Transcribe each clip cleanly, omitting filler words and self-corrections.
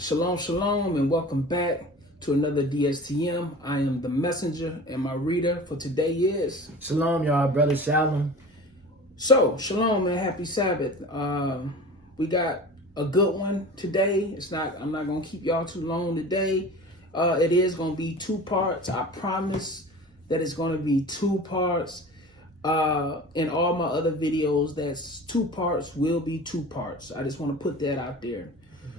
Shalom, shalom, and welcome back to another DSTM. I am the messenger, and my reader for today is Shalom, y'all, brother Shalom. So, shalom and happy Sabbath. We got a good one today. I'm not gonna keep y'all too long today. It is gonna be two parts. I promise that it's gonna be two parts. In all my other videos, that's two parts will be two parts. I just want to put that out there.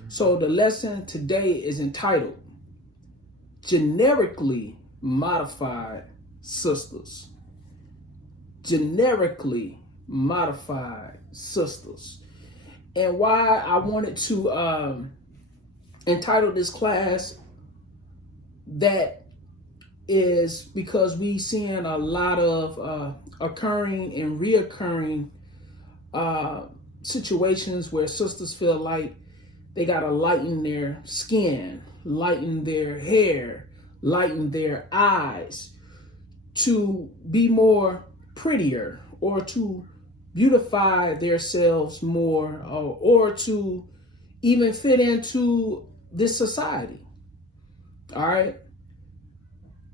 So the lesson today is entitled Generically Modified Sistas. Generically Modified Sistas. And why I wanted to entitle this class that is because we seeing a lot of occurring and reoccurring situations where sisters feel like they gotta lighten their skin, lighten their hair, lighten their eyes to be more prettier or to beautify themselves more or to even fit into this society. All right.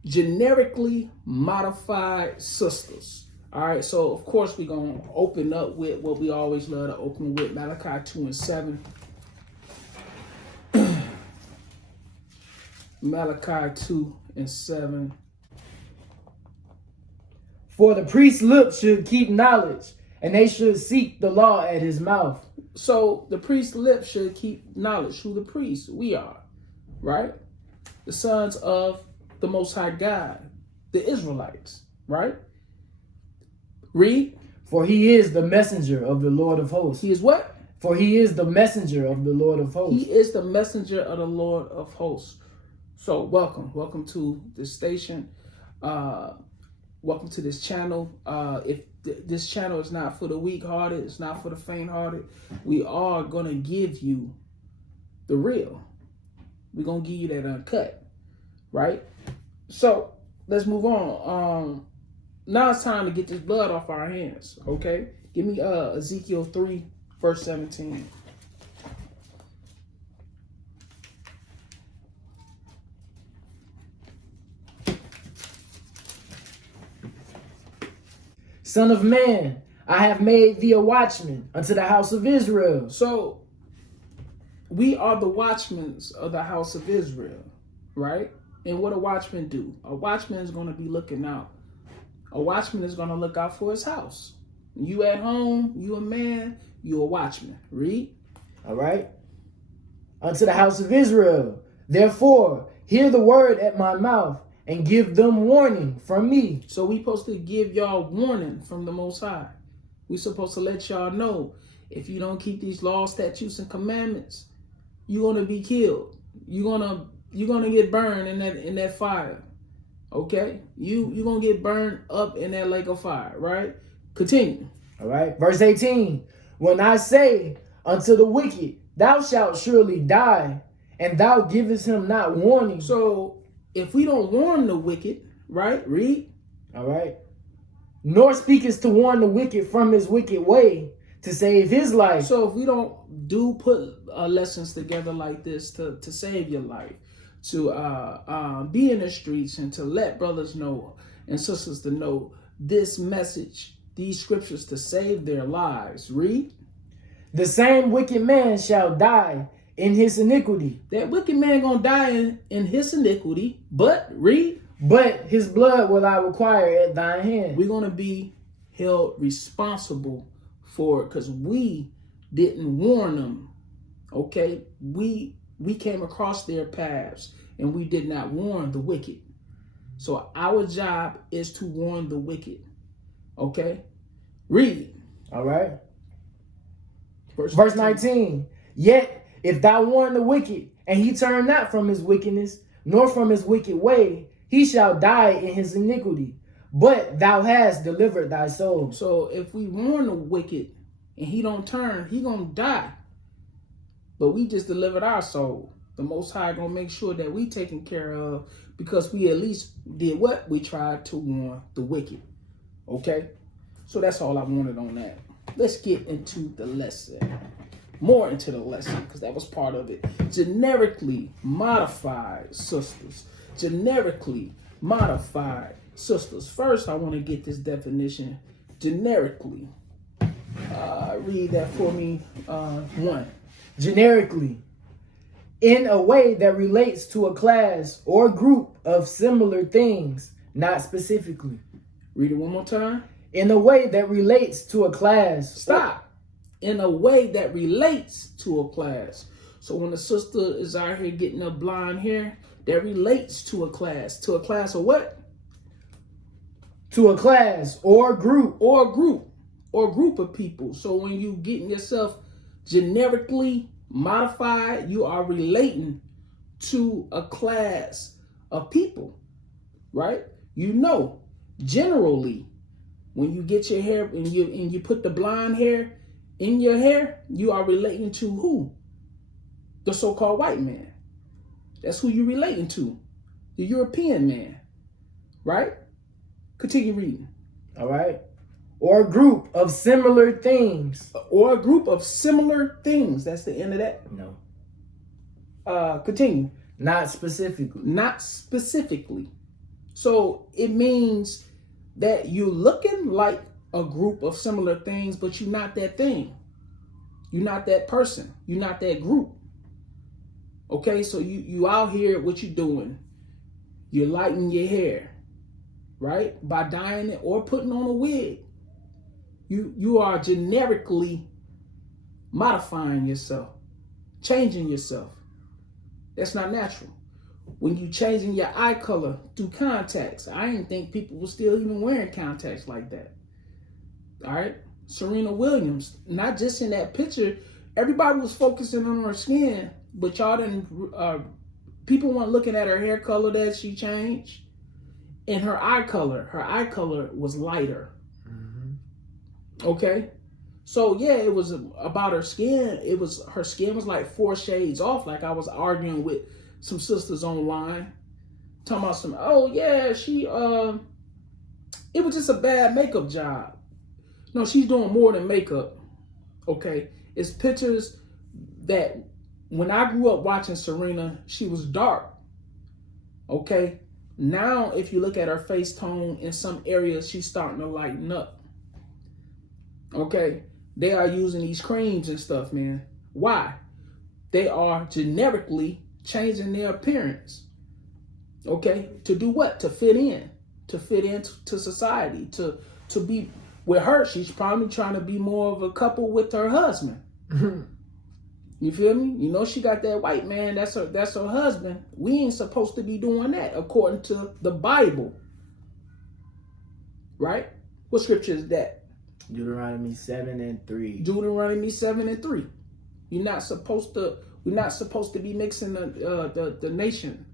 Generically modified sisters. All right. So, of course, we're going to open up with what we always love to open with, Malachi 2:7. Malachi 2:7. For the priest's lips should keep knowledge, and they should seek the law at his mouth. So the priest's lips should keep knowledge. Who the priest? We are, right? The sons of the Most High God, the Israelites, right? Read. For he is the messenger of the Lord of hosts. He is what? For he is the messenger of the Lord of hosts. He is the messenger of the Lord of hosts. So welcome to this station. Welcome to this channel. If this channel is not for the weak-hearted, it's not for the faint-hearted, we are going to give you the real. We're going to give you that uncut, right? So let's move on. Now it's time to get this blood off our hands, okay? Give me Ezekiel 3, verse 17. Son of man, I have made thee a watchman unto the house of Israel. So we are the watchmen of the house of Israel, right? And what a watchman do? A watchman is going to be looking out. A watchman is going to look out for his house. You at home, you a man, you a watchman. Read. All right. Unto the house of Israel. Therefore, hear the word at my mouth, and give them warning from me. So we supposed to give y'all warning from the Most High. We supposed to let y'all know if you don't keep these laws, statutes, and commandments, you're gonna be killed. You're gonna get burned in that fire. Okay? You're gonna get burned up in that lake of fire, right? Continue. All right. Verse 18. When I say unto the wicked, thou shalt surely die, and thou givest him not warning. So if we don't warn the wicked, right? Read. All right. Nor speakest to warn the wicked from his wicked way to save his life. So if we don't put lessons together like this to save your life, to be in the streets and to let brothers know and sisters to know this message, these scriptures to save their lives. Read. The same wicked man shall die in his iniquity. That wicked man gonna die in his iniquity, but read. But his blood will I require at thine hand. We're gonna be held responsible for it because we didn't warn them. Okay, we came across their paths and we did not warn the wicked. So our job is to warn the wicked. Okay, read. All right. Verse 19. Yet if thou warn the wicked, and he turn not from his wickedness, nor from his wicked way, he shall die in his iniquity. But thou hast delivered thy soul. So if we warn the wicked and he don't turn, he gonna die. But we just delivered our soul. The Most High gonna make sure that we taken care of because we at least did what? We tried to warn the wicked. Okay? So that's all I wanted on that. Let's get into the lesson. more into the lesson because that was part of it. Generically modified sisters. Generically modified sisters. First, I want to get this definition. Generically. Read that for me. One. Generically, in a way that relates to a class or group of similar things, not specifically. Read it one more time. In a way that relates to a class. Stop. In a way that relates to a class. So when a sister is out here getting a blonde hair, that relates to a class. To a class of what? To a class or group. Or a group. Or a group of people. So when you getting yourself generically modified, you are relating to a class of people, right? You know, generally, when you get your hair and you put the blonde hair in your hair, you are relating to who? The so-called white man. That's who you're relating to. The European man, right? Continue reading. All right. Or a group of similar things. Or a group of similar things. That's the end of that. No. Continue. Not specifically. Not specifically. So it means that you're looking like a group of similar things, but you're not that thing. You're not that person. You're not that group. Okay, so you out here, what you doing? You're lightening your hair, right? By dyeing it or putting on a wig. You are generically modifying yourself, changing yourself. That's not natural. When you changing your eye color through contacts, I didn't think people were still even wearing contacts like that. All right, Serena Williams, not just in that picture, everybody was focusing on her skin, but y'all didn't. People weren't looking at her hair color that she changed, and her eye color. Her eye color was lighter. Okay, so yeah, it was about her skin. Her skin was like 4 shades off. Like I was arguing with some sisters online, talking about some. Oh yeah, it was just a bad makeup job. No, she's doing more than makeup. Okay, it's pictures that when I grew up watching Serena, she was dark. Okay, now if you look at her face tone in some areas, she's starting to lighten up. Okay, they are using these creams and stuff, man. Why? They are generically changing their appearance. Okay, to do what? To fit in. To fit into society. To be with her. She's probably trying to be more of a couple with her husband. You feel me? You know she got that white man. That's her husband. We ain't supposed to be doing that according to the Bible. Right? What scripture is that? Deuteronomy 7:3. Deuteronomy 7:3. We're not supposed to be mixing the nation.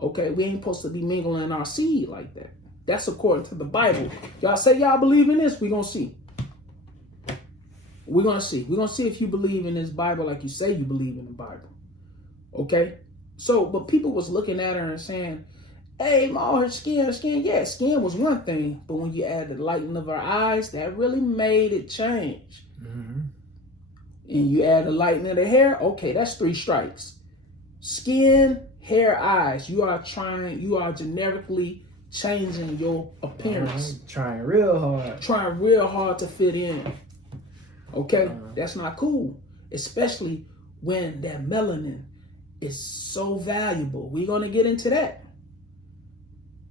Okay, we ain't supposed to be mingling our seed like that. That's according to the Bible. Y'all say y'all believe in this, we're gonna see. We're gonna see. We're gonna see if you believe in this Bible like you say you believe in the Bible. Okay? So, but people was looking at her and saying, hey, Ma, her skin, yeah, skin was one thing, but when you add the lighting of her eyes, that really made it change. And you add the lighting of the hair, okay, that's 3 strikes. Skin, hair, eyes. You are generically changing your appearance. Trying real hard to fit in. Okay, that's not cool, especially when that melanin is so valuable. We're gonna get into that.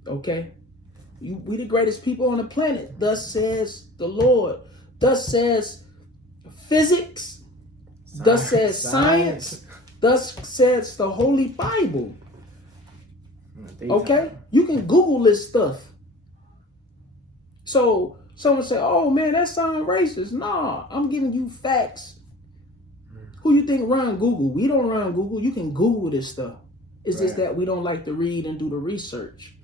Okay, we the greatest people on the planet. Thus says the Lord. Thus says physics. Thus says science. Thus says the Holy Bible. Okay, you can Google this stuff. So someone say, "Oh man, that sounds racist." Nah, I'm giving you facts. Who you think run Google? We don't run Google. You can Google this stuff. It's just that we don't like to read and do the research.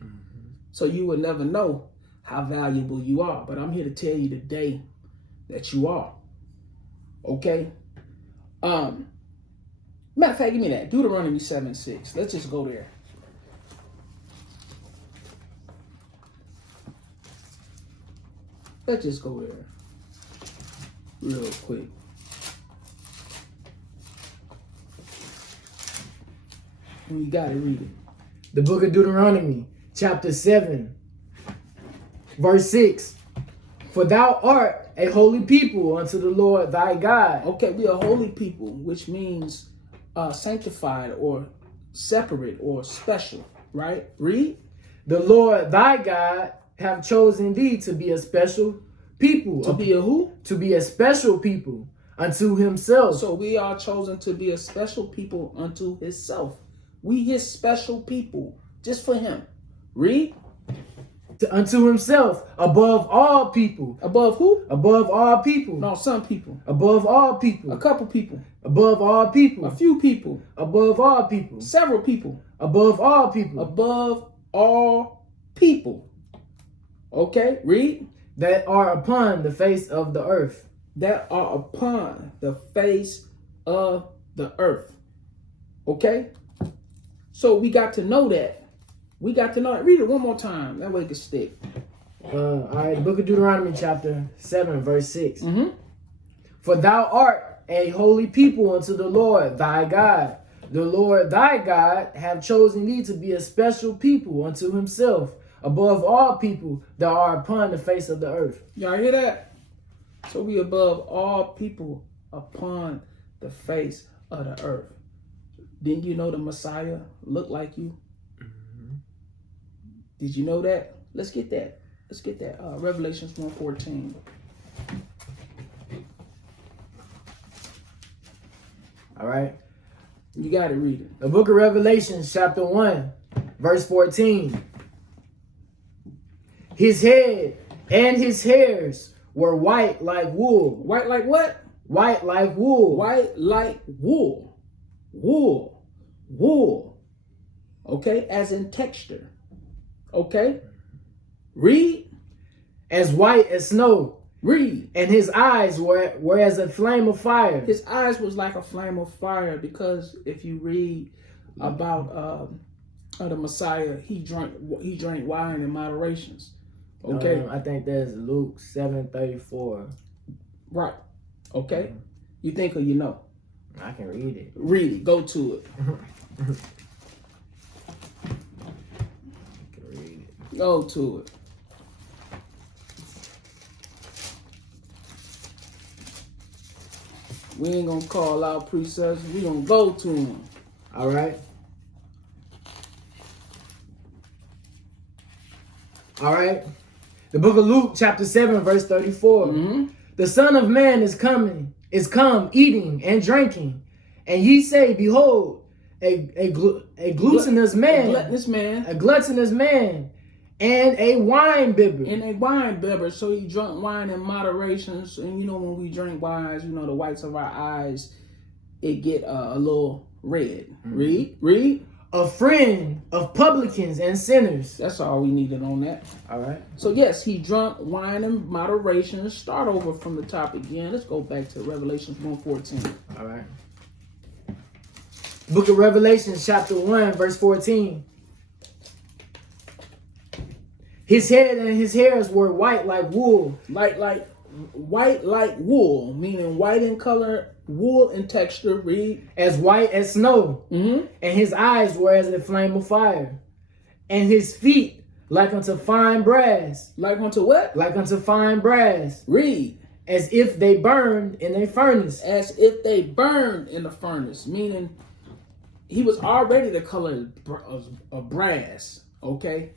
So you will never know how valuable you are. But I'm here to tell you today that you are. Okay? Matter of fact, give me that. Deuteronomy 7:6. Let's just go there. Let's just go there real quick. When you got it, read it. The book of Deuteronomy, chapter 7, verse 6. For thou art a holy people unto the Lord thy God. Okay, we are holy people, which means sanctified or separate or special, right? Read. The Lord thy God have chosen thee to be a special people. To be a who? To be a special people unto himself. So we are chosen to be a special people unto himself. We his special people, just for him. Read. Unto himself, above all people. Above who? Above all people. No, some people. Above all people. A couple people. Above all people. A few people. Above all people. Several people. Above all people. Above all people. Okay, read. That are upon the face of the earth. That are upon the face of the earth. Okay? So we got to know that. We got to know it. Read it one more time. That way it can stick. All right, book of Deuteronomy chapter 7, verse 6. Mm-hmm. For thou art a holy people unto the Lord thy God. The Lord thy God have chosen thee to be a special people unto himself, above all people that are upon the face of the earth. Y'all hear that? So we above all people upon the face of the earth. Didn't you know the Messiah looked like you? Mm-hmm. Did you know that? Let's get that. Let's get that. Revelations 1:14. All right. You got to read it. The book of Revelation, chapter 1, verse 14. His head and his hairs were white like wool. White like what? White like wool. White like wool. Wool. Wool. Okay? As in texture. Okay? Read. As white as snow. Read. And his eyes were as a flame of fire. His eyes was like a flame of fire, because if you read about the Messiah, he drank wine in moderations. Okay, I think that's Luke 7:34. Right. Okay. You think or you know? I can read it. Read it. Go to it. I can read it. Go to it. We ain't gonna call out precepts. We gonna go to them. All right. All right. The book of Luke, chapter 7, verse 34. Mm-hmm. The Son of Man is come eating and drinking, and ye say, behold, a gluttonous man, a gluttonous man, and a wine bibber. So he drunk wine in moderation. And you know, when we drink wines, you know, the whites of our eyes, it get a little red. Mm-hmm. Read. A friend of publicans and sinners. That's all we needed on that. All right. So yes, he drunk wine in moderation. Start over from the top again. Let's go back to Revelation 1:14. All right. Book of Revelation, chapter 1, verse 14. His head and his hairs were white like wool. White like wool, meaning white in color, wool in texture. Read. As white as snow. Mm-hmm. And his eyes were as a flame of fire. And his feet like unto fine brass. Like unto what? Like unto fine brass. Read. As if they burned in a furnace. As if they burned in a furnace, meaning he was already the color of brass. Okay?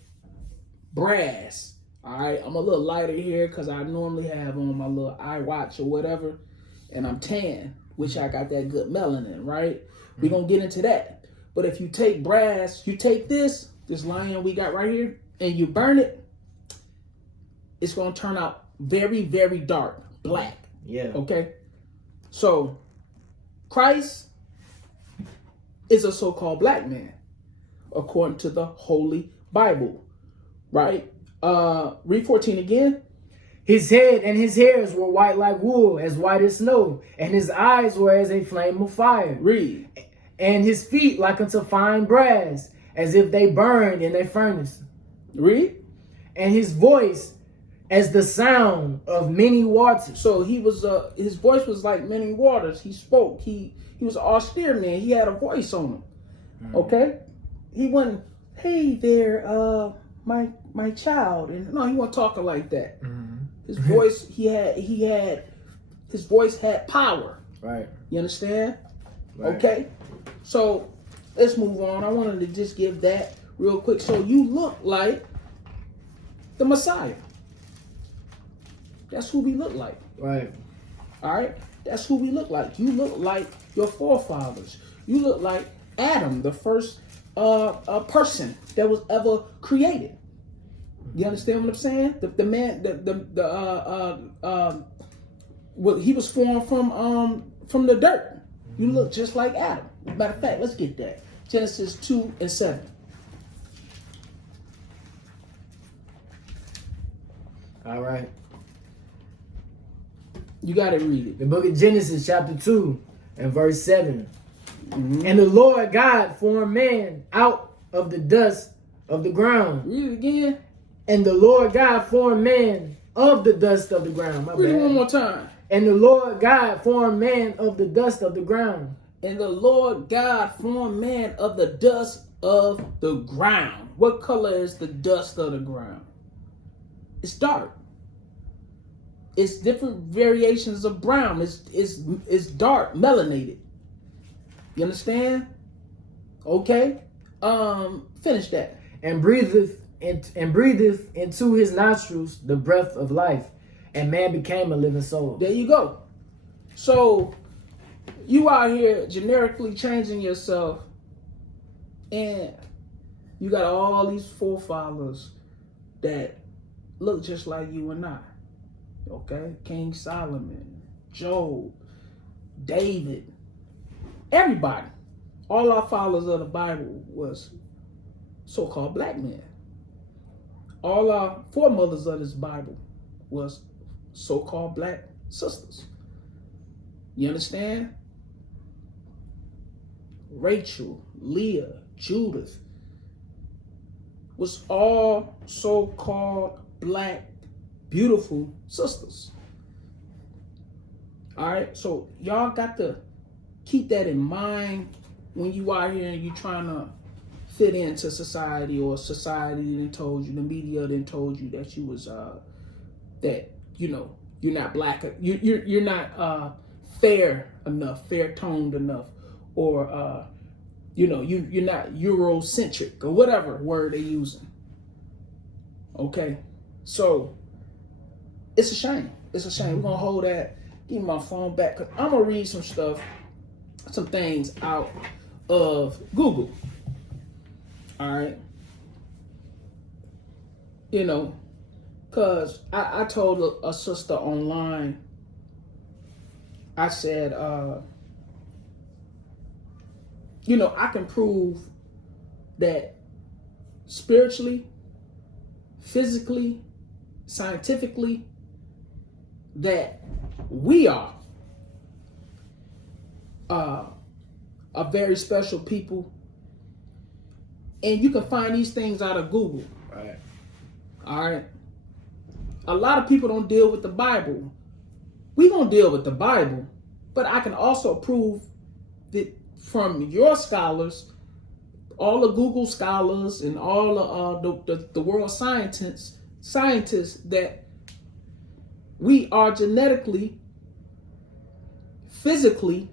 Brass. All right, I'm a little lighter here because I normally have on my little eye watch or whatever, and I'm tan, which I got that good melanin, right? Mm-hmm. We're going to get into that. But if you take brass, you take this lion we got right here, and you burn it, it's going to turn out very, very dark, black. Yeah. Okay? So, Christ is a so-called black man, according to the Holy Bible, right? Read 14 again. His head and his hairs were white like wool, as white as snow, and his eyes were as a flame of fire. Read. And his feet like unto fine brass, as if they burned in a furnace. Read. And his voice as the sound of many waters. So he was his voice was like many waters. He spoke. He was an austere man. He had a voice on him. Okay? He wasn't, hey there, my child. And no, he wasn't talking like that. His voice, his voice had power. Right. You understand? Right. Okay? So let's move on. I wanted to just give that real quick. So you look like the Messiah. That's who we look like. Right. All right? That's who we look like. You look like your forefathers. You look like Adam, the first person that was ever created. You understand what I'm saying? The man, he was formed from the dirt. You look just like Adam. Matter of fact, let's get that. Genesis 2:7. All right. You got to read it. The book of Genesis, chapter 2, and verse 7. And the Lord God formed man out of the dust of the ground. Read it again. And the Lord God formed man of the dust of the ground. Read it one more time. And the Lord God formed man of the dust of the ground. And the Lord God formed man of the dust of the ground. What color is the dust of the ground? It's dark. It's different variations of brown. It's dark, melanated. You understand? Okay. Finish that. And breatheth into his nostrils the breath of life, and man became a living soul. There you go. So you out here generically changing yourself, and you got all these forefathers that look just like you and I. Okay? King Solomon, Job, David, everybody. All our fathers of the Bible was so-called black men. All our foremothers of this Bible was so-called black sisters. You understand? Rachel, Leah, Judith was all so-called black, beautiful sisters. All right, so y'all got to keep that in mind when you out here and you trying to fit into society, or society didn't told you, the media didn't told you that you was that you're not black, you're not fair enough, fair toned enough, or you're not Eurocentric or whatever word they're using. Okay, so it's a shame. It's a shame. We're gonna hold that. Give me my phone back, because I'm gonna read some stuff, some things out of Google. All right. Because I told a sister online, I said, I can prove that spiritually, physically, scientifically, that we are a very special people. And you can find these things out of Google. Right. All right. A lot of people don't deal with the Bible. We gonna deal with the Bible, but I can also prove that from your scholars, all the Google scholars and all the world scientists, that we are genetically, physically,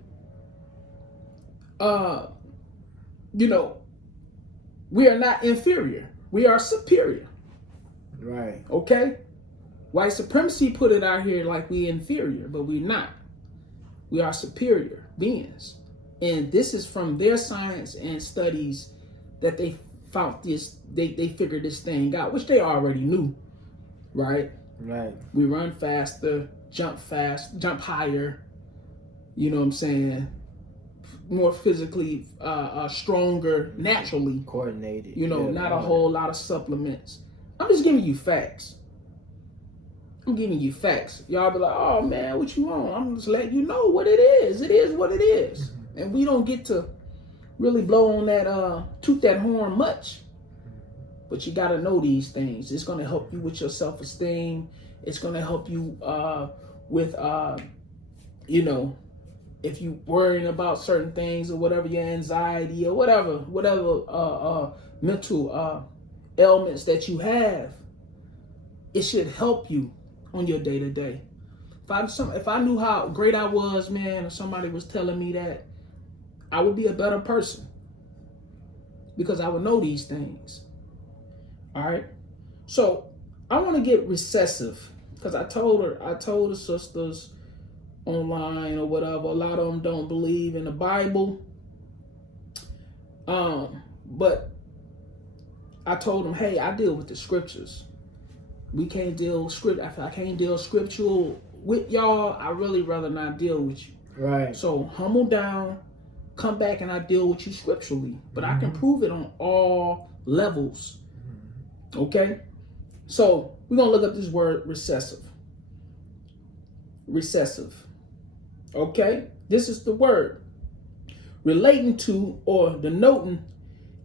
we are not inferior. We are superior. Right. Okay? White supremacy put it out here like we inferior, but we're not. We are superior beings. And this is from their science and studies that they found this, they figured this thing out, which they already knew. Right? Right. We run faster, jump higher. You know what I'm saying? More physically stronger, naturally coordinated. Not a whole lot of supplements. I'm just giving you facts. Y'all be like, oh man, what you want? I'm just letting you know what it is. It is what it is. Mm-hmm. And we don't get to really blow on that, toot that horn much. But you got to know these things. It's going to help you with your self-esteem. It's going to help you with, if you worrying about certain things or whatever, your anxiety or whatever mental ailments that you have, it should help you on your day to day. If I knew how great I was, man, or somebody was telling me that, I would be a better person because I would know these things. All right. So I want to get recessive because I told the sisters online or whatever, a lot of them don't believe in the Bible. But I told them, hey, I deal with the scriptures. We can't deal script. If I can't deal scriptural with y'all, I really rather not deal with you. Right. So humble down, come back, and I deal with you scripturally. But I can prove it on all levels. Okay? So we're going to look up this word recessive. Recessive. Okay? This is the word. Relating to or denoting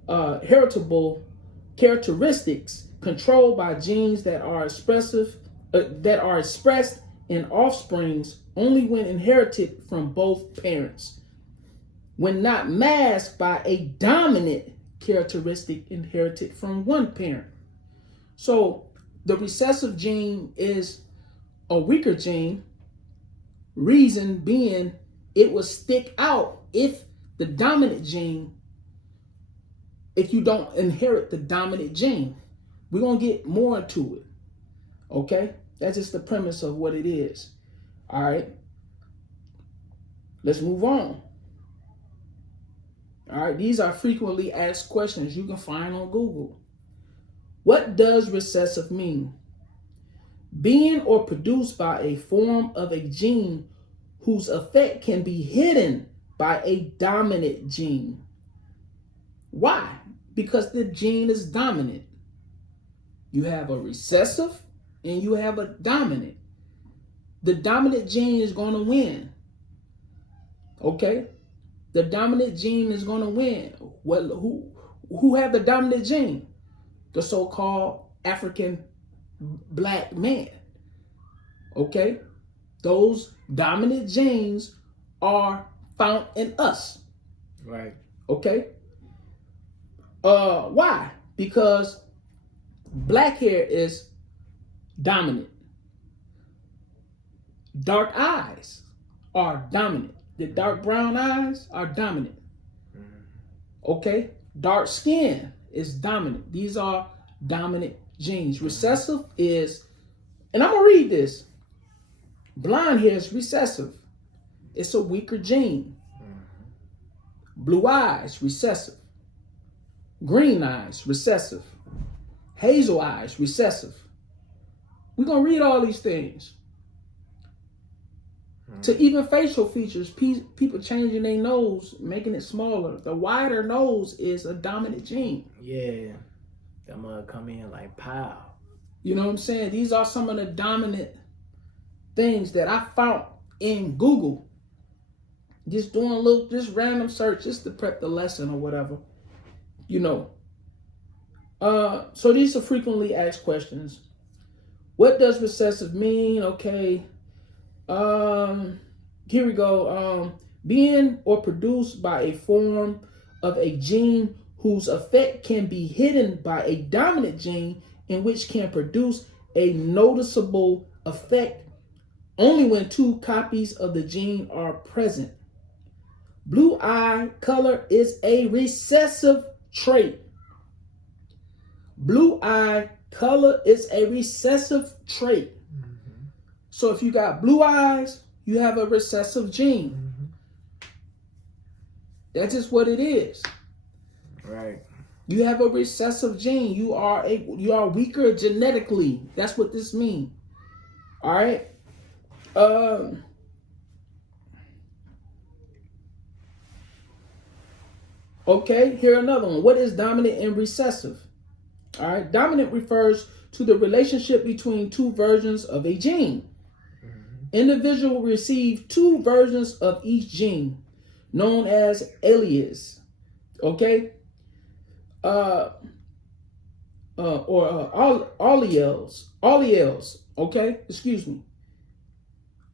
heritable characteristics controlled by genes that are expressed in offsprings only when inherited from both parents, when not masked by a dominant characteristic inherited from one parent. So the recessive gene is a weaker gene, reason being it will stick out if you don't inherit the dominant gene. We're going to get more into it. Okay? That's just the premise of what it is. All right? Let's move on. All right? These are frequently asked questions you can find on Google. What does recessive mean? Being or produced by a form of a gene whose effect can be hidden by a dominant gene. Why? Because the gene is dominant. You have a recessive and you have a dominant. The dominant gene is going to win. Okay? The dominant gene is going to win. Who have the dominant gene? The so-called African black man. Okay? Those dominant genes are found in us. Right. Okay? Why? Because black hair is dominant. Dark eyes are dominant. The dark brown eyes are dominant. Okay? Dark skin is dominant. These are dominant genes. Recessive is, and I'm going to read this. Blonde hair is recessive. It's a weaker gene. Blue eyes, recessive. Green eyes, recessive. Hazel eyes, recessive. We're going to read all these things. To even facial features, people changing their nose, making it smaller. The wider nose is a dominant gene. Yeah. That mug come in like pow. You know what I'm saying? These are some of the dominant things that I found in Google. Just doing a little, just random search, just to prep the lesson or whatever. You know. So these are frequently asked questions. What does recessive mean? Okay. Here we go. Being or produced by a form of a gene whose effect can be hidden by a dominant gene, in which can produce a noticeable effect only when two copies of the gene are present. Blue eye color is a recessive trait. Blue eye color is a recessive trait. So if you got blue eyes, you have a recessive gene. That's just what it is. Right. You have a recessive gene. You are weaker genetically. That's what this means. All right. Okay, here another one. What is dominant and recessive? All right. Dominant refers to the relationship between two versions of a gene. Individual will receive two versions of each gene, known as alleles. Okay. Or alleles. Okay. Excuse me.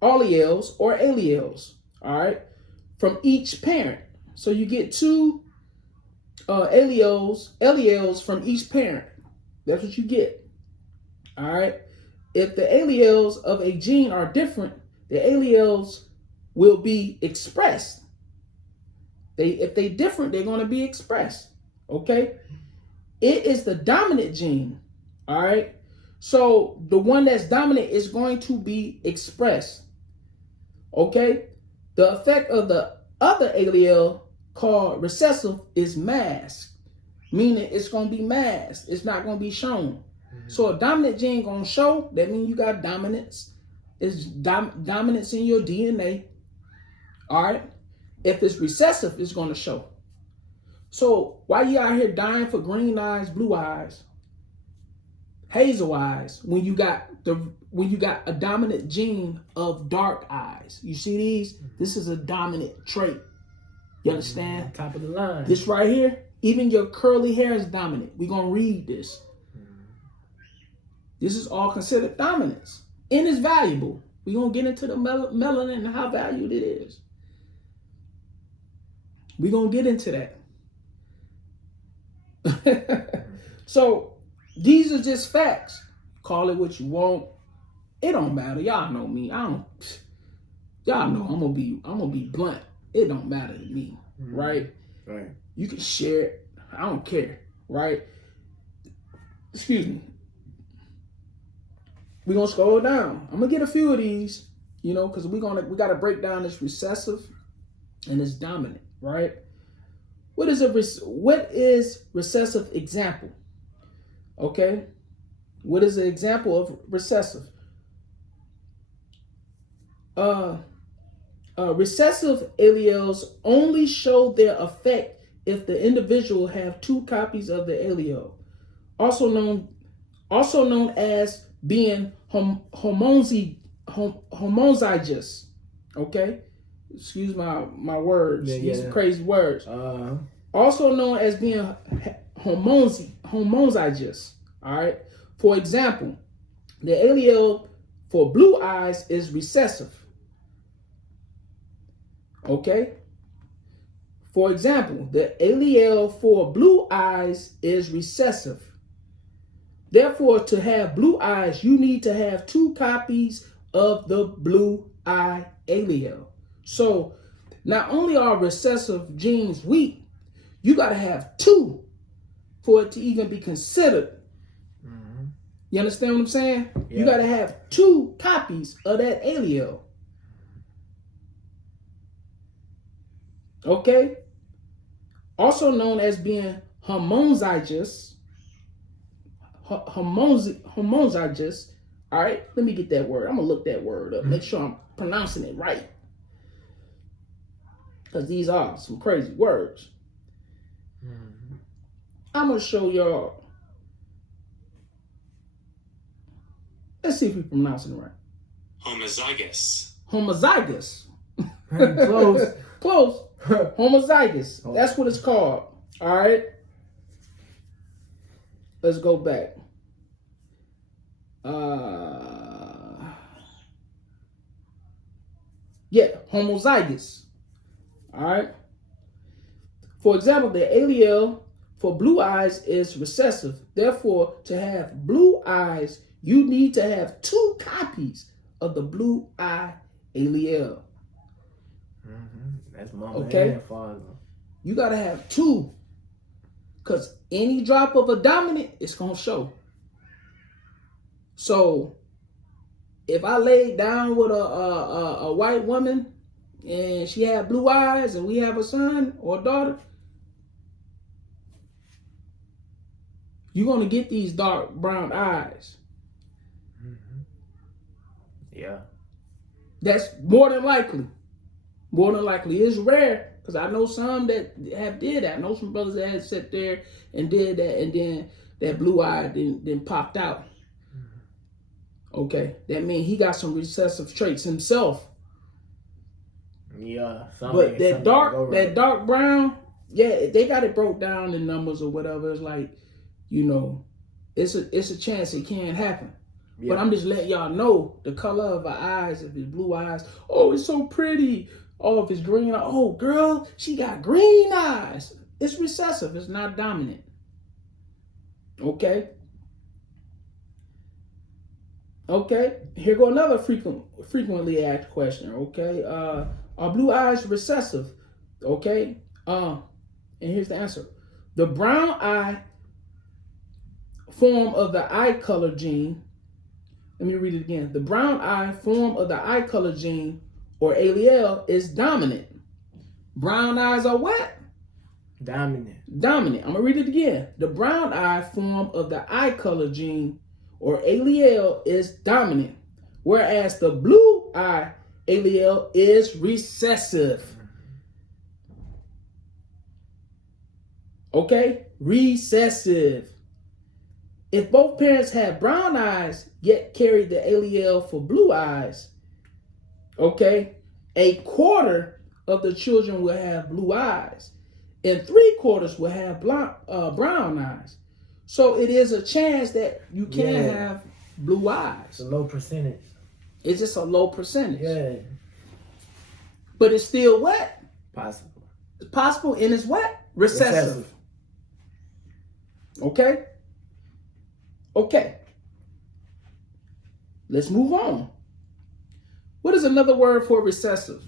Alleles or alleles. All right. from each parent. So you get 2 alleles from each parent. That's what you get. All right. If the alleles of a gene are different, the alleles will be expressed. If they different, they're going to be expressed. Okay. It is the dominant gene. All right. So the one that's dominant is going to be expressed. Okay. The effect of the other allele called recessive is masked, meaning it's going to be masked. It's not going to be shown. So a dominant gene going to show. That means you got dominance. It's dominance in your DNA. All right. If it's recessive, it's going to show. So why you out here dying for green eyes, blue eyes, hazel eyes, when you got a dominant gene of dark eyes? You see these? This is a dominant trait. You understand? Top of the line. This right here, even your curly hair is dominant. We're going to read this. This is all considered dominance. And it's valuable. We're going to get into the melanin and how valued it is. We're going to get into that. So these are just facts. Call it what you want. It don't matter. Y'all know me. Y'all know I'm gonna be blunt. It don't matter to me, right? Right. You can share it. I don't care, right? Excuse me. We're gonna scroll down. I'm gonna get a few of these, because we gotta break down this recessive and this dominant, right? What is recessive example? Okay. What is an example of recessive? Recessive alleles only show their effect if the individual have 2 copies of the allele, also known as being homozygous. Okay, excuse my words. These are crazy words. Also known as being homozygous. All right. For example, the allele for blue eyes is recessive. Okay. For example, the allele for blue eyes is recessive. Therefore, to have blue eyes, you need to have 2 copies of the blue eye allele. So, not only are recessive genes weak, you got to have 2 for it to even be considered. You understand what I'm saying? Yeah. You got to have 2 copies of that allele. Okay? Also known as being homozygous. Homozygous. All right? Let me get that word. I'm going to look that word up. Make sure I'm pronouncing it right. Because these are some crazy words. I'm going to show y'all. Let's see if we're pronouncing it right. Homozygous. Homozygous. Close. Close. Homozygous. That's what it's called. All right. Let's go back. Homozygous. All right. For example, the allele for blue eyes is recessive. Therefore, to have blue eyes, you need to have 2 copies of the blue eye allele. That's mama and father. You got to have 2. Because any drop of a dominant, it's going to show. So, if I laid down with a white woman and she had blue eyes and we have a son or a daughter, you're going to get these dark brown eyes. Yeah. That's more than likely. More than likely. It's rare because I know some that have did that. I know some brothers that had sat there and did that, and then that blue eye then popped out. Okay. That means he got some recessive traits himself. Yeah. But that dark brown, yeah, they got it broke down in numbers or whatever. It's like, it's a chance it can happen. Yeah. But I'm just letting y'all know the color of our eyes, if it's blue eyes, oh, it's so pretty. Oh, if it's green, oh, girl, she got green eyes. It's recessive. It's not dominant. Okay. Okay. Here go another frequently asked question. Okay. Are blue eyes recessive? Okay. And here's the answer. The brown eye form of the eye color gene. Let me read it again. The brown eye form of the eye color gene, or allele, is dominant. Brown eyes are what? Dominant. Dominant. I'm going to read it again. The brown eye form of the eye color gene, or allele, is dominant, whereas the blue eye allele is recessive. Okay? Recessive. If both parents have brown eyes, yet carry the allele for blue eyes, okay, a quarter of the children will have blue eyes, and 3/4 will have brown eyes. So it is a chance that you can have blue eyes. It's a low percentage. It's just a low percentage. Yeah. But it's still what? Possible. It's possible, and it's what? Recessive. Okay? Okay. Let's move on. What is another word for recessive?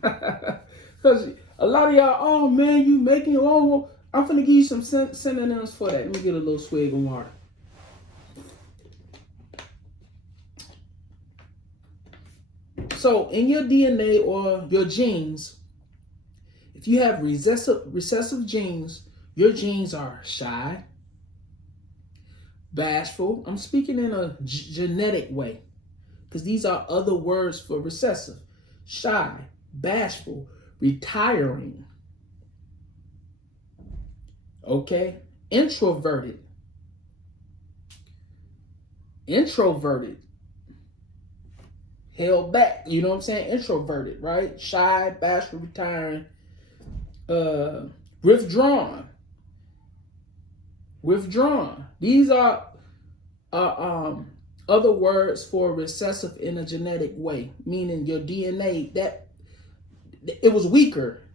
Because a lot of y'all, oh man, you making your own. I'm finna give you some synonyms for that. Let me get a little swig of water. So in your DNA or your genes, if you have recessive genes, your genes are shy, bashful. I'm speaking in a genetic way, because these are other words for recessive. Shy, bashful, retiring. Okay? Introverted. Held back. You know what I'm saying? Introverted, right? Shy, bashful, retiring. Withdrawn. These are other words for recessive in a genetic way, meaning your DNA, that it was weaker.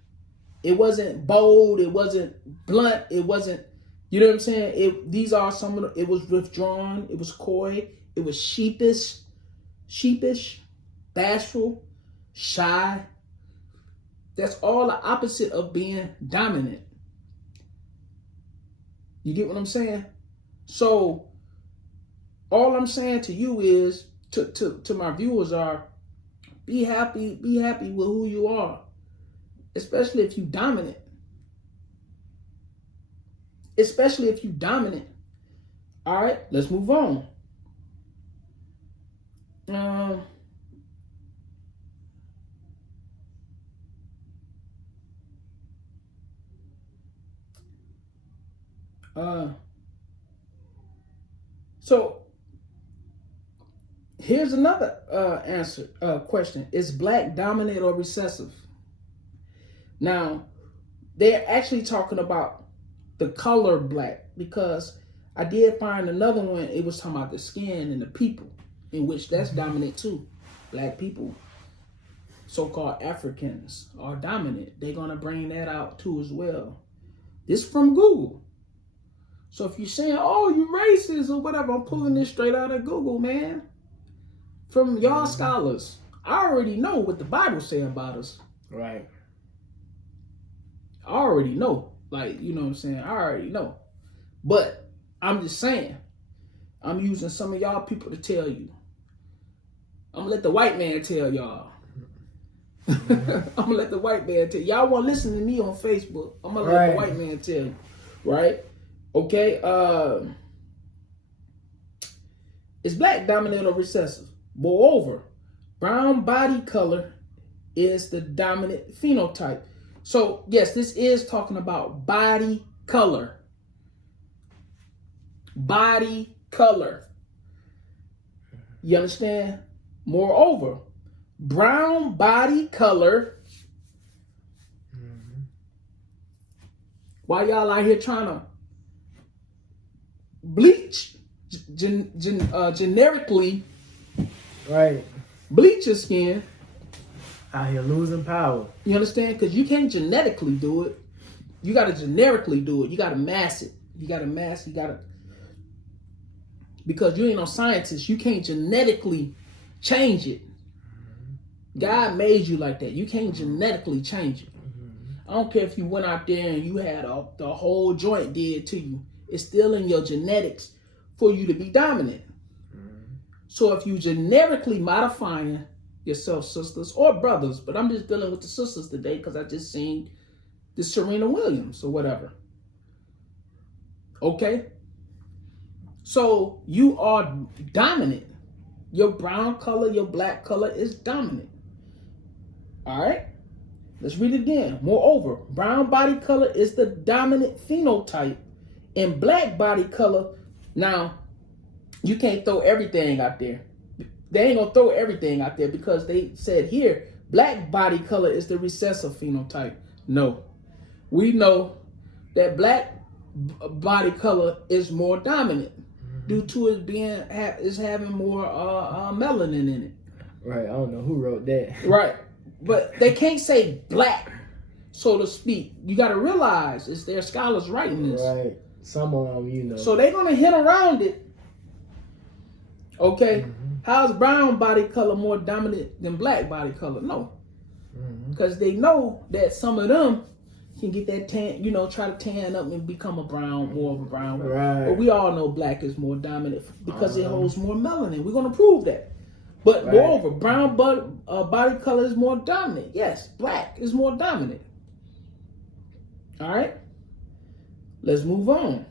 It wasn't bold. It wasn't blunt. It wasn't, you know what I'm saying? These are some of the, it was withdrawn. It was coy. It was sheepish, bashful, shy. That's all the opposite of being dominant. You get what I'm saying? So all I'm saying to you is, to my viewers are, be happy with who you are. Especially if you dominant. All right, let's move on. So here's another question. Is black dominant or recessive? Now, they're actually talking about the color black, because I did find another one. It was talking about the skin and the people, in which that's dominant too. Black people, so-called Africans, are dominant. They're going to bring that out too as well. This is from Google. So if you're saying, oh, you racist or whatever, I'm pulling this straight out of Google, man. From y'all scholars. I already know what the Bible say about us. Right. I already know. Like, you know what I'm saying? I already know. But I'm just saying, I'm using some of y'all people to tell you. I'm going to let the white man tell y'all. I'm going to let the white man tell y'all. Want to listen to me on Facebook. I'm going to let the white man tell you. Right? Okay? Is black dominant or recessive? Moreover, brown body color is the dominant phenotype. So, yes, this is talking about body color. Body color. You understand? Moreover, brown body color. While y'all out here trying to bleach, generically, right, bleach your skin. Out here losing power. You understand? Because you can't genetically do it. You got to generically do it. You got to mass it. Because you ain't no scientist. You can't genetically change it. God made you like that. You can't genetically change it. I don't care if you went out there and you had the whole joint did to you. It's still in your genetics for you to be dominant. So if you generically modifying yourself, sisters or brothers, but I'm just dealing with the sisters today because I just seen the Serena Williams or whatever. Okay? So you are dominant. Your brown color, your black color is dominant. All right? Let's read it again. Moreover, brown body color is the dominant phenotype, and black body color, now, you can't throw everything out there. They ain't gonna throw everything out there because they said here, black body color is the recessive phenotype. No. We know that black body color is more dominant due to it being having more melanin in it. Right, I don't know who wrote that. Right. But they can't say black, so to speak. You got to realize it's their scholars writing this. Right. Some of them, you know. So they're going to hit around it. Okay. How's brown body color more dominant than black body color? No. Because they know that some of them can get that tan, try to tan up and become more of a brown. Right. But we all know black is more dominant because it holds more melanin. We're going to prove that. But moreover, brown body color is more dominant. Yes, black is more dominant. All right? Let's move on.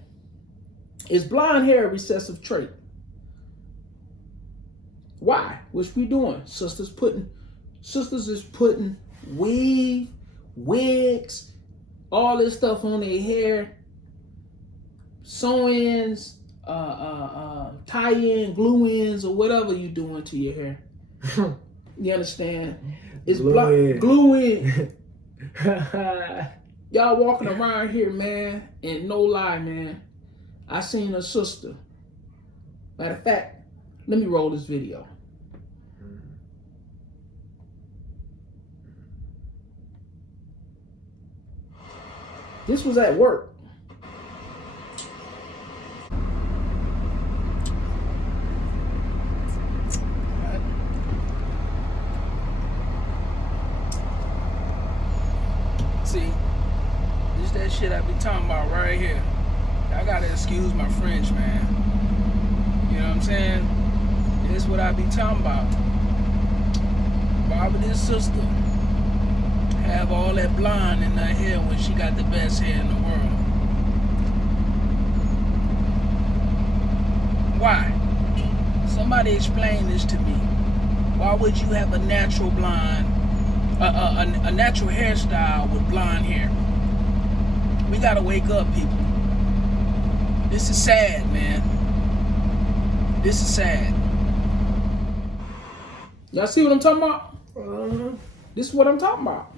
Is blonde hair a recessive trait? Why? What's we doing? Sisters is putting weave, wigs, all this stuff on their hair, sew-ins, tie-in, glue-ins, or whatever you doing to your hair. You understand? It's glue-in. Y'all walking around here, man, and no lie, man, I seen a sister. Matter of fact, let me roll this video. This was at work. See, this that shit I be talking about right here. I gotta excuse my French, man. You know what I'm saying? This is what I be talking about. Barbara, this sister, have all that blonde in her hair when she got the best hair in the world. Why? Somebody explain this to me. Why would you have a natural blonde, a natural hairstyle with blonde hair? We gotta wake up, people. This is sad, man. This is sad. Y'all see what I'm talking about? This is what I'm talking about.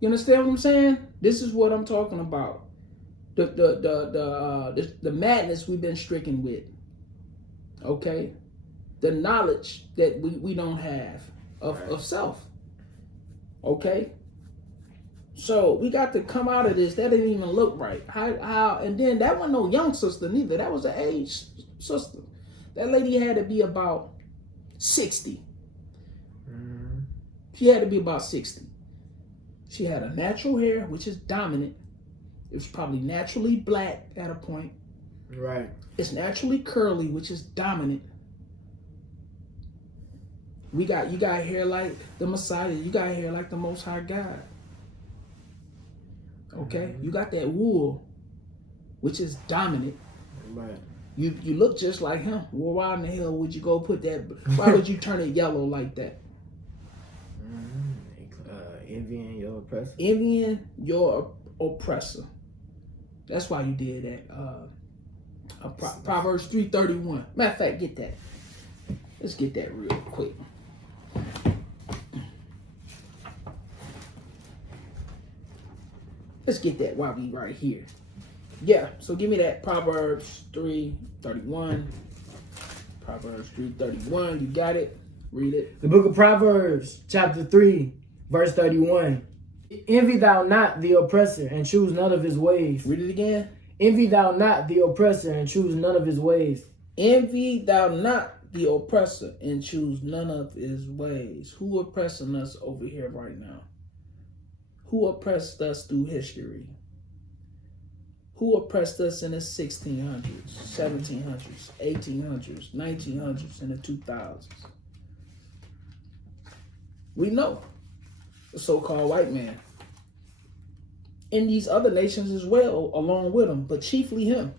You understand what I'm saying? This is what I'm talking about. The madness we've been stricken with. Okay? The knowledge that we don't have of self. Okay? So we got to come out of this. That didn't even look right. How and then that wasn't no young sister neither. That was an age sister. That lady had to be about 60. She had to be about 60. She had a natural hair, which is dominant. It was probably naturally black at a point. Right. It's naturally curly, which is dominant. You got hair like the Messiah. You got hair like the Most High God. Okay? You got that wool, which is dominant. Right. You look just like him. Well, why in the hell would you go put that? Why would you turn it yellow like that? Envying your oppressor. Envying your oppressor. That's why you did that. Proverbs 3:31. Matter of fact, get that. Let's get that real quick. Let's get that while we right here. Yeah, so give me that Proverbs 3:31. Proverbs 3:31. You got it? Read it. The book of Proverbs, chapter 3, verse 31. Envy thou not the oppressor, and choose none of his ways. Read it again. Envy thou not the oppressor, and choose none of his ways. Envy thou not the oppressor, and choose none of his ways. Who oppressing us over here right now? Who oppressed us through history? Who oppressed us in the 1600s, 1700s, 1800s, 1900s, and the 2000s? We know the so-called white man. In these other nations as well, along with him, but chiefly him.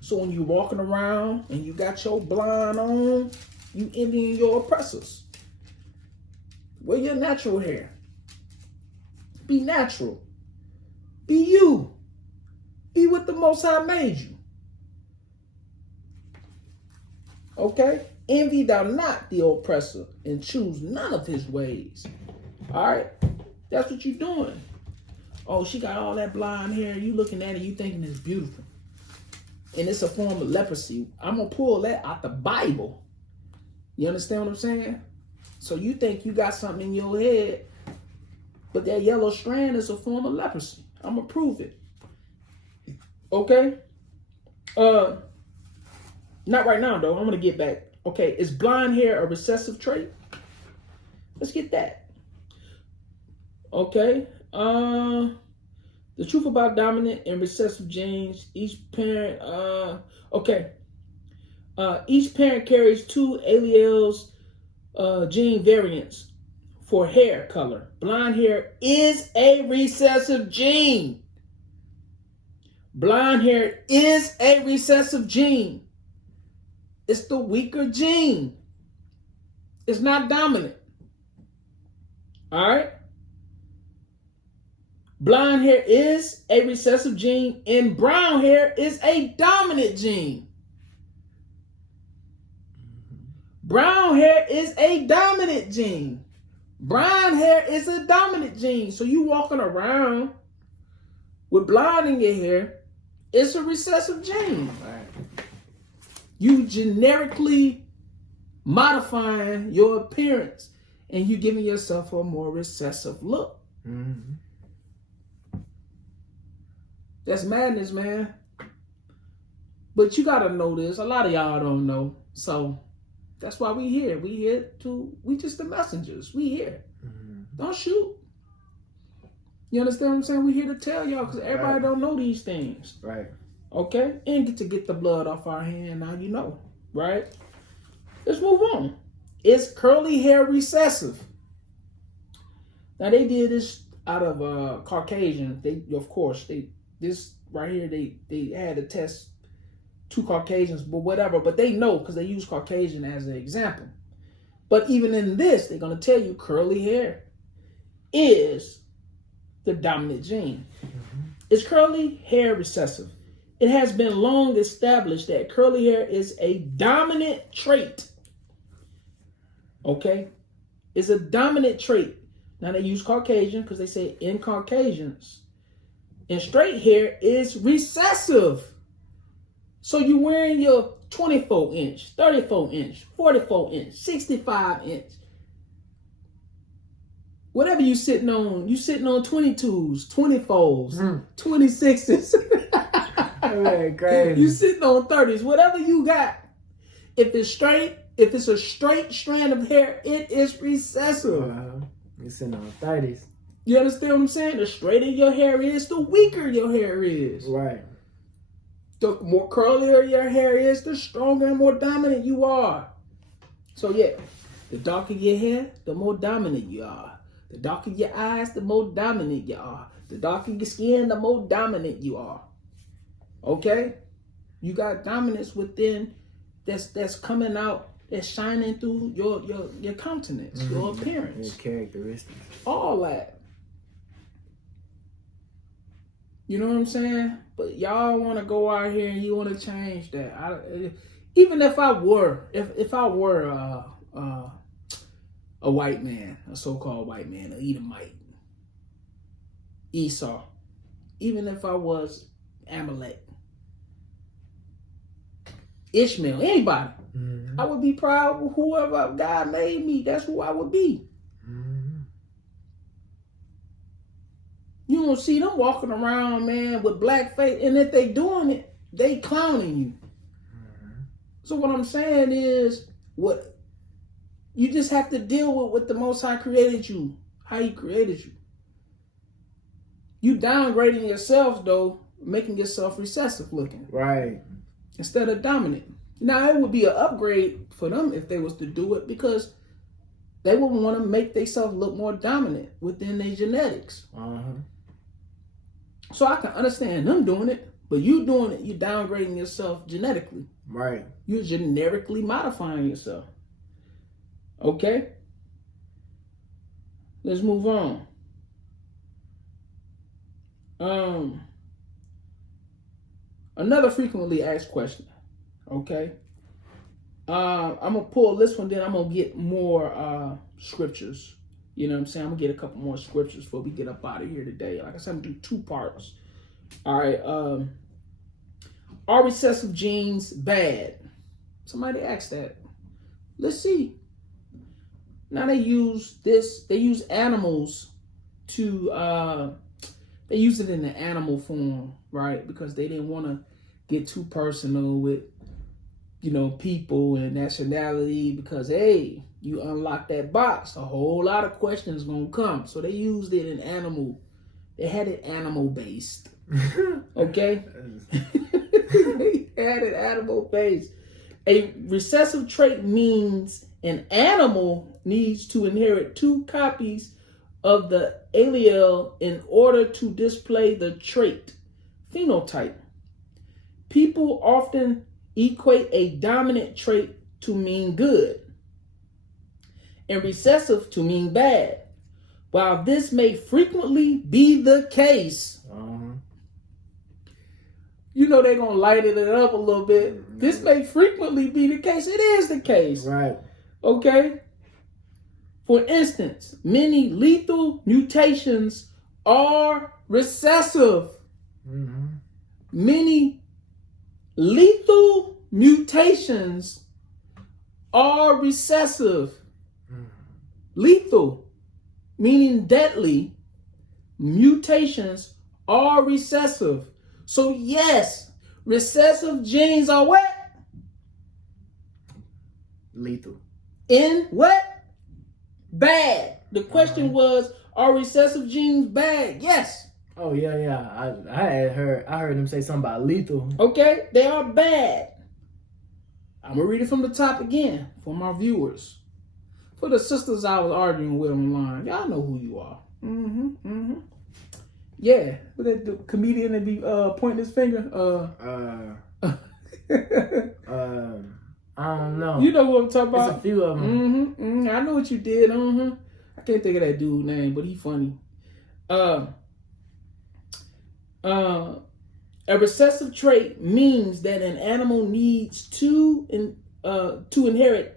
So when you're walking around and you got your blind on, you envying your oppressors. Wear your natural hair. Be natural. Be you. Be what the Most High made you. Okay? Envy thou not the oppressor, and choose none of his ways. All right? That's what you're doing. Oh, she got all that blonde hair. You looking at it, you thinking it's beautiful. And it's a form of leprosy. I'm going to pull that out the Bible. You understand what I'm saying? So you think you got something in your head, but that yellow strand is a form of leprosy. I'm going to prove it. Okay? Not right now, though. I'm going to get back. Okay, is blonde hair a recessive trait? Let's get that. Okay. The truth about dominant and recessive genes. Each parent, each parent carries two alleles, gene variants for hair color. Blonde hair is a recessive gene. Blonde hair is a recessive gene. It's the weaker gene. It's not dominant. All right? Blonde hair is a recessive gene, and brown hair is a dominant gene. Brown hair is a dominant gene. Brown hair is a dominant gene. So you walking around with blonde in your hair, it's a recessive gene. Right? You generically modifying your appearance, and you giving yourself a more recessive look. Mm-hmm. That's madness, man. But you gotta know this. A lot of y'all don't know. So that's why we here. We just the messengers. We here. Mm-hmm. Don't shoot. You understand what I'm saying? We here to tell y'all because everybody don't know these things. Right. Okay? And get the blood off our hand. Now you know. Right? Let's move on. Is curly hair recessive? Now they did this out of Caucasian. This right here, they had to test two Caucasians, but whatever. But they know because they use Caucasian as an example. But even in this, they're going to tell you curly hair is the dominant gene. Mm-hmm. Is curly hair recessive? It has been long established that curly hair is a dominant trait. Okay? It's a dominant trait. Now they use Caucasian because they say in Caucasians. And straight hair is recessive. So you're wearing your 24 inch, 34 inch, 44 inch, 65 inch. Whatever you sitting on 22s, 24s, 26s. Right, crazy. You sitting on 30s, whatever you got. If it's a straight strand of hair, it is recessive. You're sitting on 30s. You understand what I'm saying? The straighter your hair is, the weaker your hair is. Right. The more curlier your hair is, the stronger and more dominant you are. So yeah, the darker your hair, the more dominant you are. The darker your eyes, the more dominant you are. The darker your skin, the more dominant you are. Okay? You got dominance within that's coming out, that's shining through your countenance, mm-hmm. your appearance. Your characteristics. All that. You know what I'm saying? But y'all want to go out here and you want to change that. Even if I were a white man, a so-called white man, an Edomite, Esau, even if I was Amalek, Ishmael, anybody. I would be proud of whoever God made me. That's who I would be. You don't see them walking around, man, with black face. And if they doing it, they clowning you. So what I'm saying is, what you just have to deal with what the Most High created you, how He created you. You downgrading yourself, though, making yourself recessive looking. Right. Instead of dominant. Now, it would be an upgrade for them if they was to do it, because they would want to make themselves look more dominant within their genetics. So I can understand them doing it, but you doing it, you downgrading yourself genetically. Right. You're generically modifying yourself. Okay? Let's move on. Another frequently asked question. Okay? I'm going to pull this one, then I'm going to get more scriptures. You know what I'm saying? I'm going to get a couple more scriptures before we get up out of here today. Like I said, I'm going to do 2 parts. All right. Are recessive genes bad? Somebody asked that. Let's see. Now they use animals to, they use it in the animal form, right? Because they didn't want to get too personal with, people and nationality, because, hey, you unlock that box, a whole lot of questions going to come. So they used it in animal. They had it animal-based. Okay? They had it animal-based. A recessive trait means an animal needs to inherit 2 copies of the allele in order to display the trait phenotype. People often equate a dominant trait to mean good and recessive to mean bad. While this may frequently be the case, they're going to light it up a little bit. This may frequently be the case. It is the case. Right. Okay? For instance, many lethal mutations are recessive. Many lethal mutations are recessive. Lethal, meaning deadly, mutations are recessive. So yes, recessive genes are what? Lethal. In what? Bad. The question was, are recessive genes bad? Yes. Oh yeah. I heard him say something about lethal. Okay, they are bad. I'm gonna read it from the top again for my viewers. For the sisters I was arguing with online, y'all know who you are. Yeah, but the comedian that be pointing his finger. I don't know. You know what I'm talking about? There's a few of them. I know what you did. I can't think of that dude's name, but he funny. A recessive trait means that an animal needs to inherit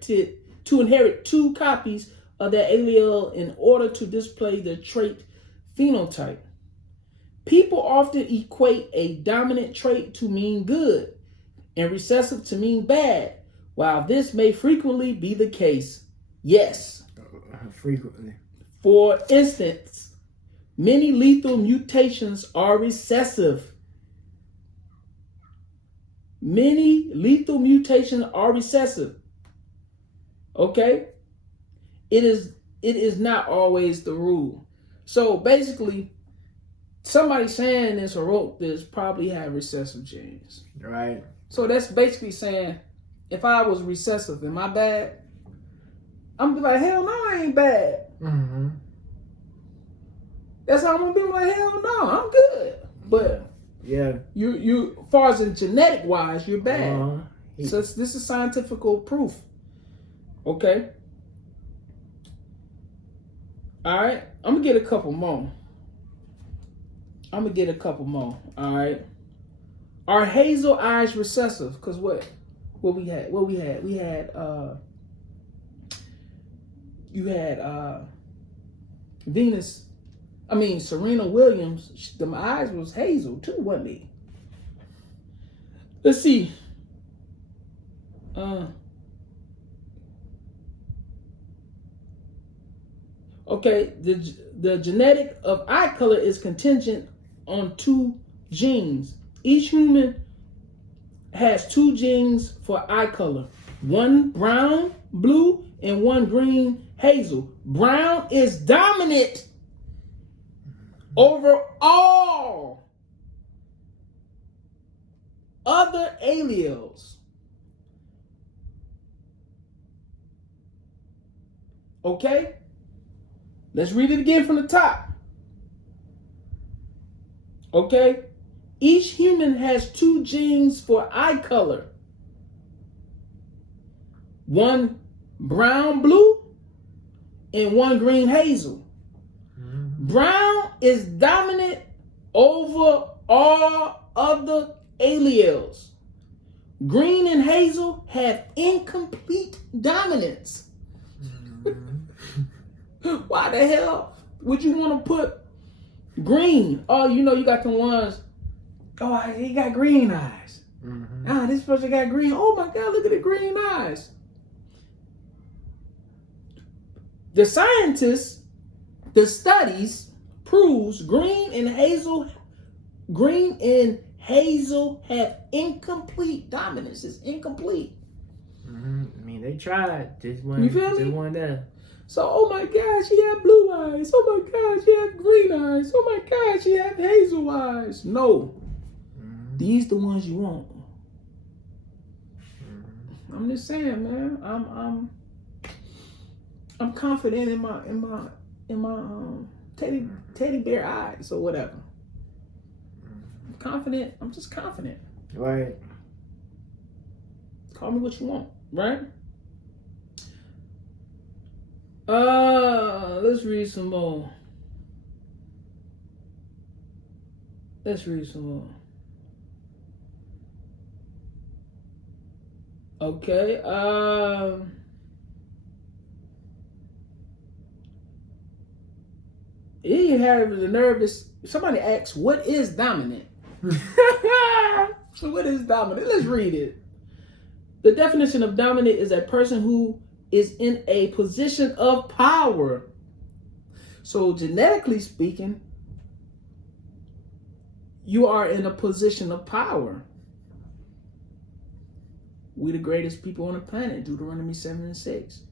2 copies of that allele in order to display the trait phenotype. People often equate a dominant trait to mean good and recessive to mean bad. While this may frequently be the case, yes. Frequently. For instance, many lethal mutations are recessive. Many lethal mutations are recessive. Okay? It is not always the rule. So basically, somebody saying this or wrote this probably had recessive genes. Right. So that's basically saying, if I was recessive, am I bad? I'm gonna be like, hell no, I ain't bad. That's how I'm gonna be like, hell no, I'm good. But yeah, you as far as in genetic wise, you're bad. So this is scientific proof. Okay. All right. I'm gonna get a couple more. All right. Are hazel eyes recessive? Because what we had? You had Serena Williams, them eyes was hazel too, wasn't he? Let's see. Okay, the genetic of eye color is contingent on 2 genes. Each human has 2 genes for eye color. One brown, blue, and one green, hazel. Brown is dominant over all other alleles. Okay? Let's read it again from the top. Okay? Each human has 2 genes for eye color. One brown blue and one green hazel. Brown is dominant over all other alleles. Green and hazel have incomplete dominance. Why the hell would you want to put green? Oh, you got the ones. Oh, he got green eyes. This person got green. Oh my God, look at the green eyes. The scientists, the studies proves green and hazel have incomplete dominance. It's incomplete. I mean, they tried. You feel me? One there. So, oh my God, she had blue eyes. Oh my God, she had green eyes. Oh my God, she had hazel eyes. No, these the ones you want. I'm just saying, man. I'm confident in my teddy bear eyes or whatever. I'm confident. I'm just confident. Right. Call me what you want, right? Let's read some more. Okay. He had the nervous. Somebody asked, "What is dominant?" So what is dominant? Let's read it. The definition of dominant is a person who is in a position of power. So genetically speaking, you are in a position of power. We the greatest people on the planet, Deuteronomy 7:6,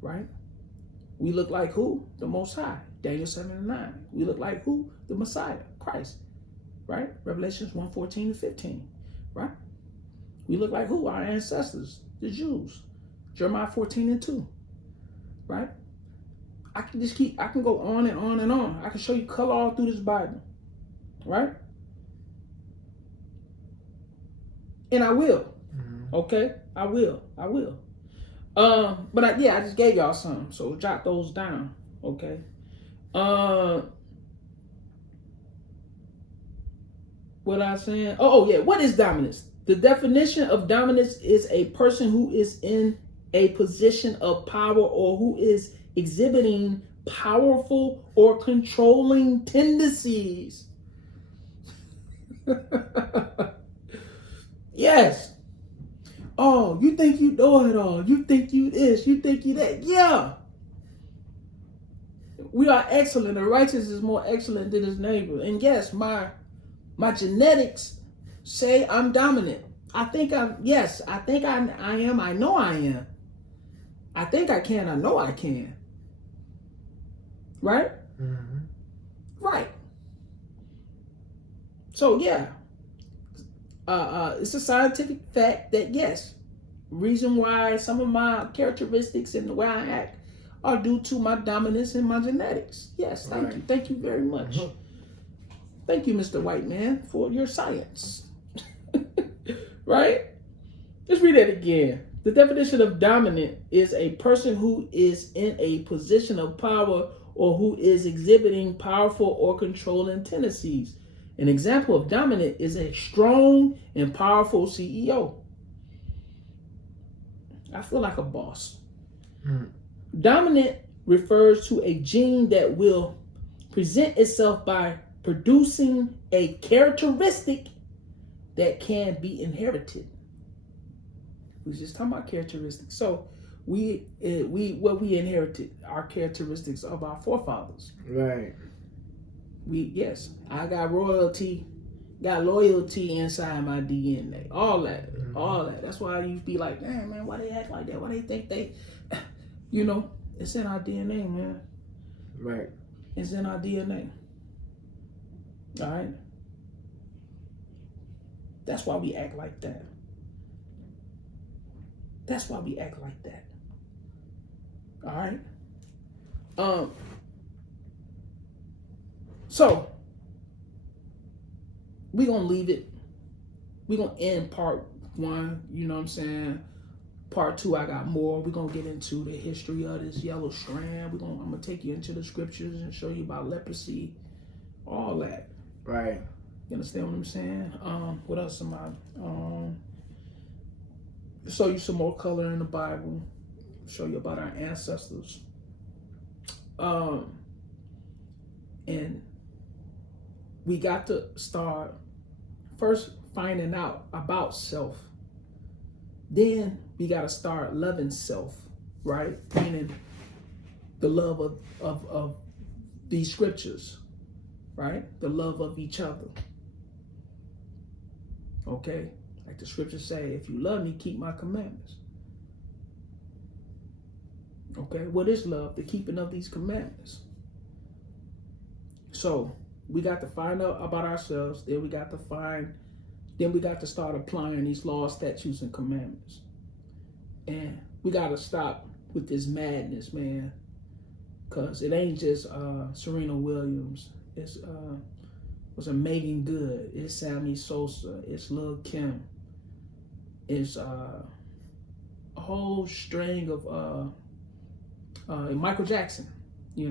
right? We look like who? The Most High, Daniel 7:9. We look like who? The Messiah, Christ, right? Revelations 1:14-15, right? We look like who? Our ancestors, the Jews, Jeremiah 14:2, right? I can go on and on and on. I can show you color all through this Bible, right? And I will. Okay, I will. But I just gave y'all some, so jot those down. Okay. What I saying? Oh yeah. What is dominance? The definition of dominance is a person who is in a position of power or who is exhibiting powerful or controlling tendencies. Yes. Oh, you think you know it all. You think you this. You think you that. Yeah. We are excellent. The righteous is more excellent than his neighbor. And yes, my genetics say I'm dominant. I am. I know I am. I think I can. I know I can. Right? Right. So yeah. It's a scientific fact that yes, reason why some of my characteristics and the way I act are due to my dominance and my genetics. Yes, thank you. Thank you very much. Thank you, Mr. White Man, for your science. Right? Let's read that again. The definition of dominant is a person who is in a position of power or who is exhibiting powerful or controlling tendencies. An example of dominant is a strong and powerful CEO. I feel like a boss. Dominant refers to a gene that will present itself by producing a characteristic that can be inherited. We was just talking about characteristics. So we inherited our characteristics of our forefathers. Right. I got royalty, got loyalty inside my DNA. All that. That's why you be like, damn man, why they act like that? Why they think they it's in our DNA, man. Right. It's in our DNA. All right. That's why we act like that. That's why we act like that. All right. So we're gonna leave it. We're gonna end part 1, you know what I'm saying? Part 2, I got more. We're gonna get into the history of this yellow strand. I'm gonna take you into the scriptures and show you about leprosy, all that. Right. You understand what I'm saying? What else am I? Show you some more color in the Bible. Show you about our ancestors. And we got to start first finding out about self. Then we got to start loving self, right? Meaning the love of these scriptures, right? The love of each other. Okay? Like the scriptures say, if you love me, keep my commandments. Okay? What is love? The keeping of these commandments. So we got to find out about ourselves. Then we got to start applying these laws, statutes, and commandments. And we got to stop with this madness, man. Because it ain't just Serena Williams. It's a Megan Good. It's Sammy Sosa. It's Lil Kim. It's a whole string of Michael Jackson. He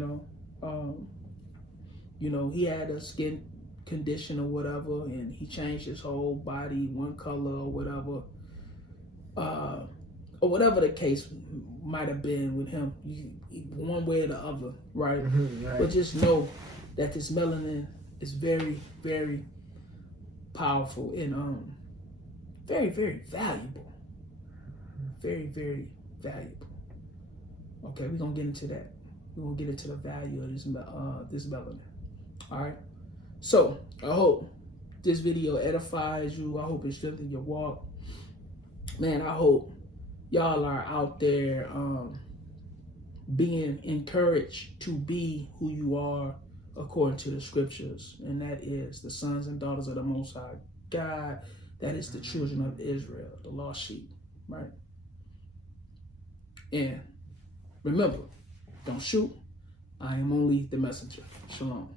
had a skin condition or whatever, and he changed his whole body one color or whatever. Or whatever the case might have been with him, one way or the other, right? Right. But just know that this melanin is very, very powerful and very, very valuable. Very, very valuable. Okay, we're gonna get into that. We're gonna get into the value of this melanin. All right. So I hope this video edifies you. I hope it strengthens your walk. Man, I hope y'all are out there being encouraged to be who you are according to the scriptures. And that is the sons and daughters of the Most High God. That is the children of Israel, the lost sheep, right? And remember, don't shoot. I am only the messenger. Shalom.